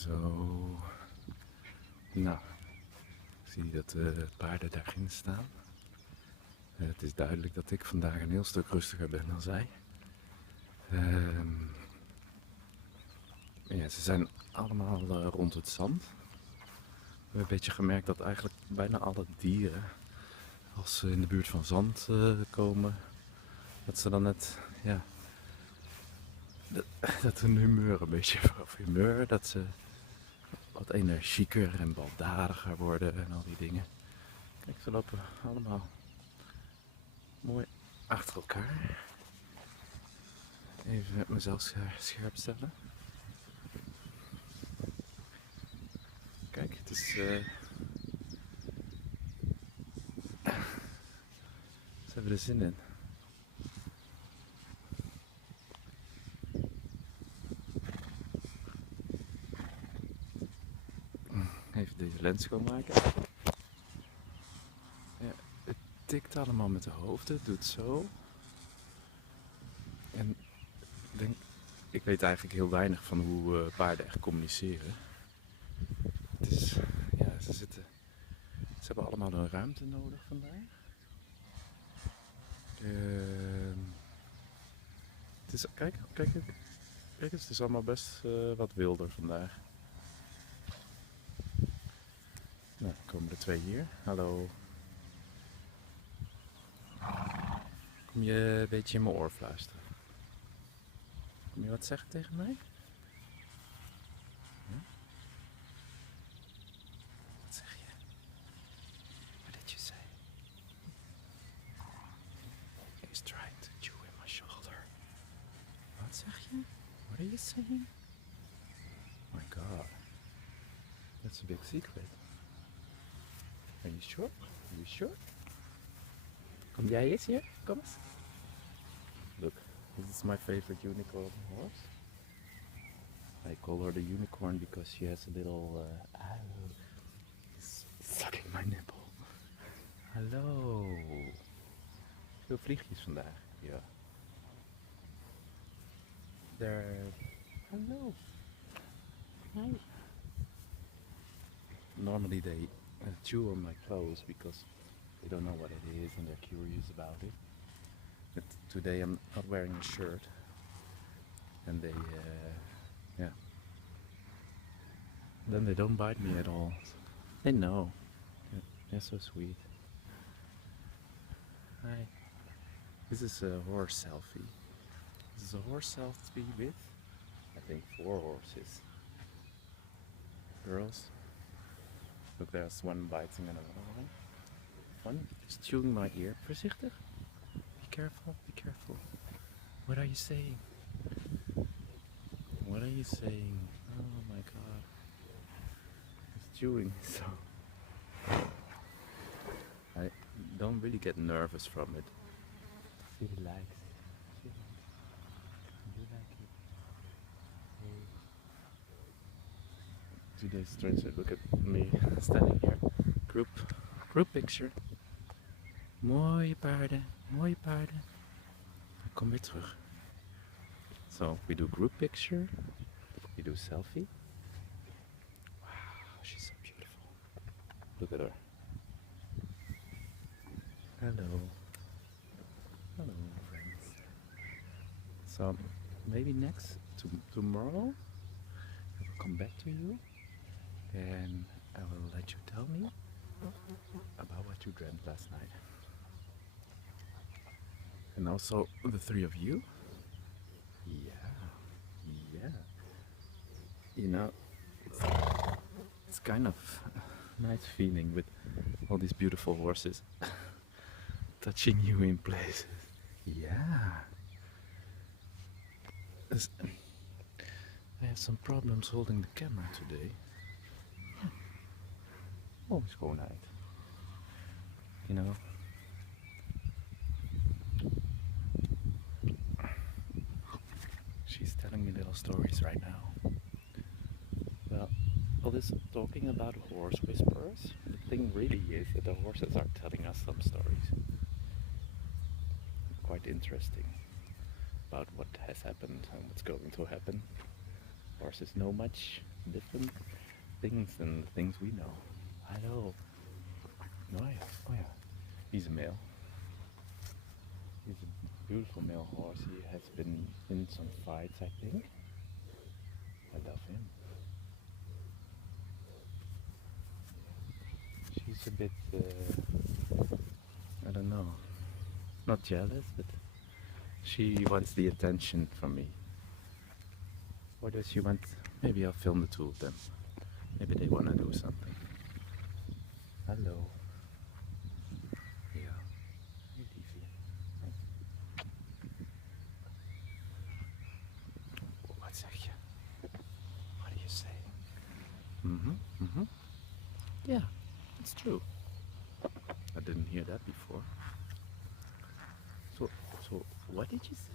Zo. Nou, ik zie dat de paarden daarin staan. Het is duidelijk dat ik vandaag een heel stuk rustiger ben dan zij. Ja, ze zijn allemaal rond het zand. We hebben een beetje gemerkt dat eigenlijk bijna alle dieren, als ze in de buurt van zand komen, dat ze dan net, ja, dat hun humeur een beetje, of humeur, dat ze wat energieker en baldadiger worden en al die dingen. Kijk, ze lopen allemaal mooi achter elkaar. Even mezelf scherp stellen. Kijk, het is... ze hebben er zin in. Even deze lens schoonmaken. Ja, het tikt allemaal met de hoofden, het doet zo. En ik weet eigenlijk heel weinig van hoe paarden echt communiceren. Het is, ja, ze hebben allemaal een ruimte nodig vandaag. Het is, kijk, het is allemaal best wat wilder vandaag. Nou, dan komen er twee hier. Hallo. Kom je een beetje in mijn oor fluisteren? Kom je wat zeggen tegen mij? Ja? Wat zeg je? What did you say? He's trying to chew in my shoulder. Wat zeg je? What are you saying? Oh my god. That's a big secret. Are you sure? Are you sure? Kom jij eens hier? Kom eens. Look, this is my favorite unicorn horse. I call her the unicorn because she has a little... sucking my nipple. Hallo. Veel vliegjes vandaag. Ja. There. Hello. Hi. Normally they chew on my clothes because they don't know what it is and they're curious about it. But today I'm not wearing a shirt, and they, yeah. Then they don't bite me at all. They know. They're so sweet. Hi. This is a horse selfie. This is a horse selfie with, I think, 4 horses. Girls. Look, there's one biting another one. One is chewing my ear. Voorzichtig. Be careful, be careful. What are you saying? What are you saying? Oh my god. It's chewing, so... I don't really get nervous from it. She likes it. You like it? Today's stranger, look at me standing here. Group picture. Mooie paarden, mooie paarden. Kom weer terug. So, we do group picture. We do selfie. Wow, she's so beautiful. Look at her. Hello. Hello, friends. So, maybe tomorrow I will come back to you and I will let you tell me about what you dreamt last night. And also the 3 of you. Yeah. You know, it's kind of a nice feeling with all these beautiful horses touching you in places. Yeah. I have some problems holding the camera today. Oh, schoonheid. You know. She's telling me little stories right now. Well, all this talking about horse whisperers, the thing really is that the horses are telling us some stories. Quite interesting about what has happened and what's going to happen. Horses know much different things than the things we know. Hello. Oh yeah, oh yeah. He's a male. He's a beautiful male horse. He has been in some fights, I think. I love him. She's a bit, I don't know, not jealous, but she wants the attention from me. Or does she want, maybe I'll film the two of them. Maybe they want to do something. Hallo. Ja. Hey, liefie. Wat zeg je? What do you say? Yeah, it's true. I didn't hear that before. So what did you say?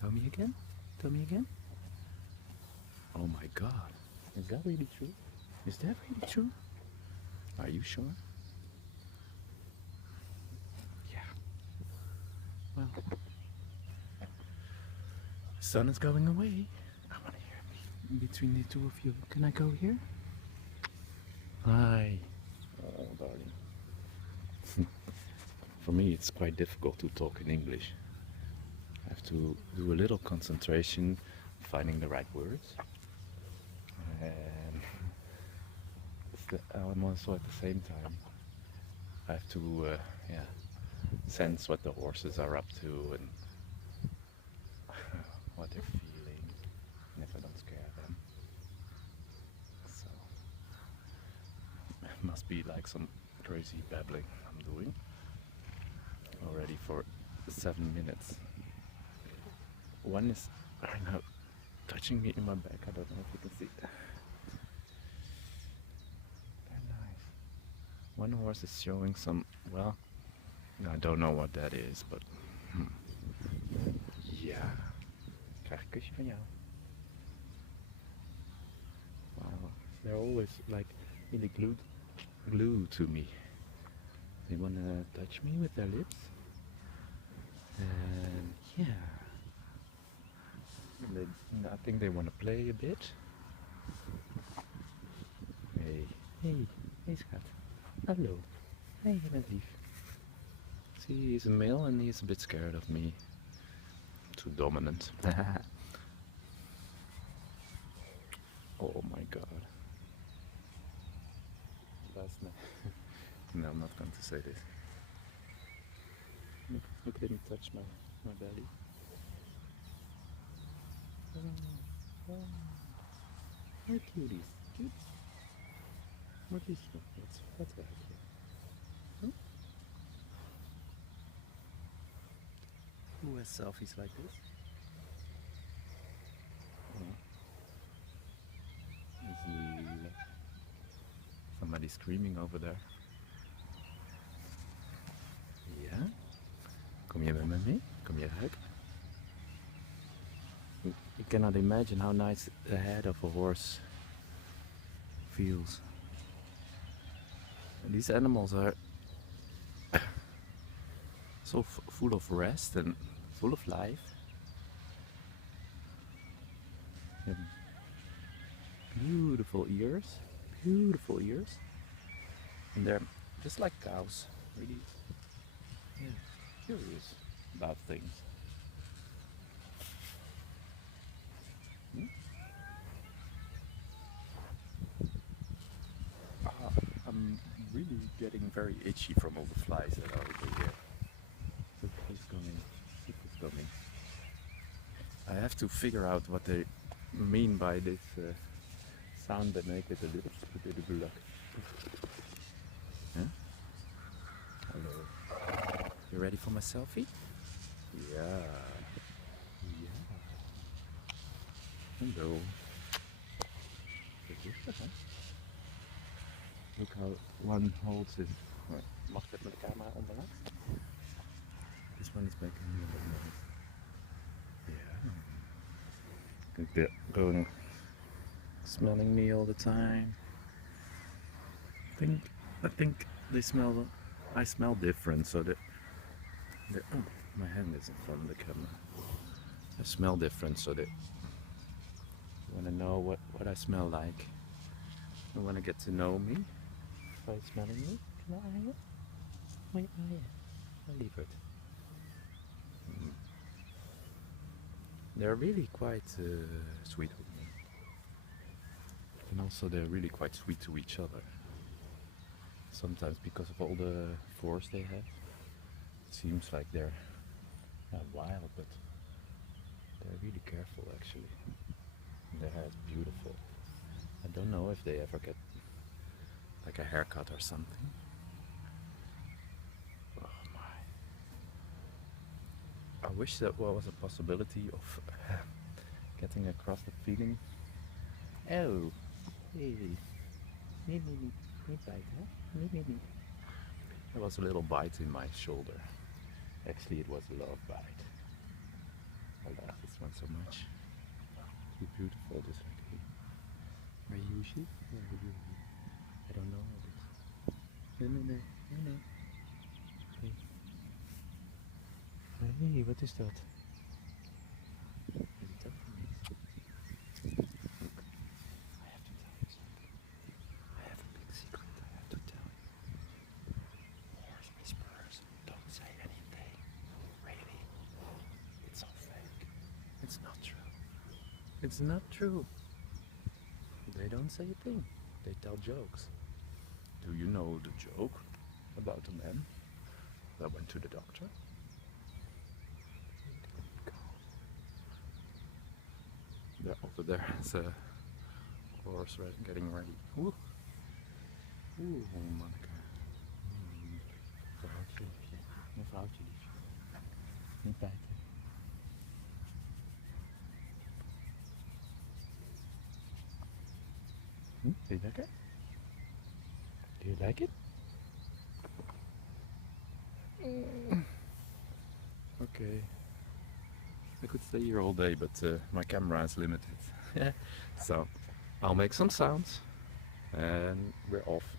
Tell me again? Tell me again? Oh my god. Is that really true? Is that really true? Are you sure? Yeah. Well, the sun is going away. I want to hear between the two of you. Can I go here? Hi. Oh, darling. For me, it's quite difficult to talk in English. I have to do a little concentration, finding the right words. And I'm also at the same time, I have to sense what the horses are up to and what they're feeling, and if I don't scare them. So it must be like some crazy babbling I'm doing already for 7 minutes. One is right now touching me in my back. I don't know if you can see. They're nice. One horse is showing some, well, I don't know what that is, but ja. Krijg ik een kusje van jou. Wow, they're always like really glued to me. They want to touch me with their lips. And yeah. I think they want to play a bit. Hey schat. Hallo. Hey, je bent lief. See, he's a male and he's a bit scared of me. Too dominant. Oh my god. Last night. No, I'm not going to say this. Look at him touch my belly. Hi cuties. Cute. What is that? What's that here? Huh? Who has selfies like this? Somebody screaming over there. Ja? Kom je met me mee? Kom je ruiken? You cannot imagine how nice the head of a horse feels. And these animals are so full of rest and full of life. And beautiful ears, and they're just like cows, really curious about things. I'm really getting very itchy from all the flies that are over here. Look who's coming. I have to figure out what they mean by this sound that make it a little bit. Huh? Hello. You ready for my selfie? Yeah. Hello. Look how one holds it. Mag ik het met de camera onderlaat? This one is making a little noise. Yeah. Look, they're going, smelling me all the time. I think they smell. I smell different, so that. Oh, my hand is in front of the camera. I smell different, so that you want to know what I smell like. You want to get to know me by smelling you? Where are you? Where are you? I'll leave it. They're really quite sweet with me. And also they're really quite sweet to each other. Sometimes because of all the force they have, it seems like they're wild, but they're really careful actually. And their hair is beautiful. I don't know if they ever get like a haircut or something. Oh my. I wish that was a possibility of getting across the feeling. Oh, hey, me, bite, huh? Me. There was a little bite in my shoulder. Actually, it was a love bite. I love this one so much. She's beautiful, just like me. Are you she? Or are you? I don't know what it is. No. Hey. Hey, what is that? Is it something? Look, I have to tell you something. I have a big secret I have to tell you. Horse whisperers don't say anything. Really. It's all fake. It's not true. It's not true. They don't say a thing. They tell jokes. Do you know the joke about the man that went to the doctor? They're over there. It's a horse getting ready. Ooh, manneke. Vrouwtje liefje. Een vrouwtje liefje. Niet bijten. Vind je lekker? Do you like it? Okay. I could stay here all day, but my camera is limited. So I'll make some sounds and we're off.